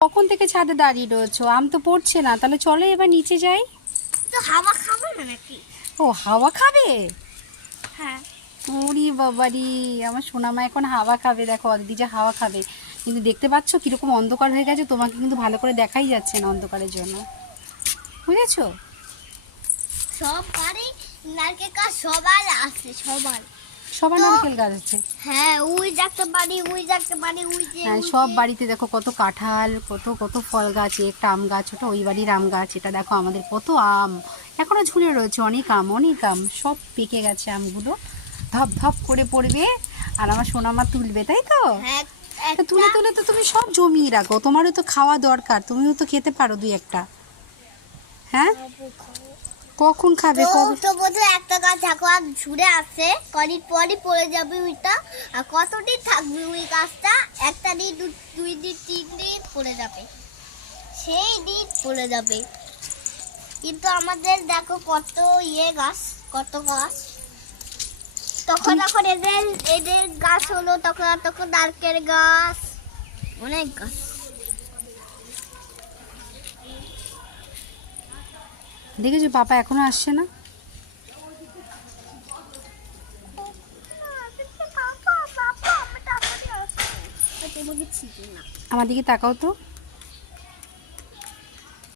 কখন থেকে ছাদে দাঁড়িয়ে রয়েছো? আম তো পড়ছে না, তাহলে চলো এবার নিচে যাই। তো হাওয়া খাবে না নাকি? ও, হাওয়া খাবে? হ্যাঁ। ওরে বাবারি, আমার সোনামা এখন হাওয়া খাবে। দেখো অদিতি যে হাওয়া খাবে, কিন্তু দেখতে পাচ্ছ কিরকম অন্ধকার হয়ে গেছে, তোমাকে কিন্তু ভালো করে দেখাই যাচ্ছে না অন্ধকারের জন্য, বুঝেছো? সব বাড়ি নারকেল গাছ সবার আছে, সবার। সবার নারকেল গাছ আছে? হ্যাঁ, ওই যে একটা বাড়ি, ওই যে একটা বাড়ি, ওই যে হ্যাঁ, সব বাড়িতে দেখো কত কাঁঠাল, কত কত ফল গাছ। একটা আম গাছ, ওটা ওই বাড়ির আম গাছ। এটা দেখো আমাদের কত আম এখনো ঝুলে রয়েছে, অনেক আম অনেক আম, সব পেকে গেছে আমগুলো, ধপ ধপ করে পড়বে আর আমার সোনামা তুলবে, তাই তো? হ্যাঁ, তো তুলে তুলে তো তুমি সব জমিয়ে রাখো, তোমারও তো খাওয়া দরকার, তুমিও তো খেতে পারো দুই একটা। হ্যাঁ, কখন খাবে? কবে? তো বোধহয় একটা গাছ এখন ঝুড়ে আছে, কদিন পরই পড়ে যাবে ওইটা। আর কতদিন থাকবে ওই গাছটা? একটা দিন, দুই দিন, 3 দিন পড়ে যাবে, সেই দিন পড়ে যাবে। কিন্তু আমাদের দেখো কত গাছ, কত গাছ। তখন এখন এদের এদের গাছ হলো, তখন তখন নারকেল গাছ, অনেক গাছ। দেখেছো পাপা এখনো আসছে না? আমার দিকে তাকাও তো।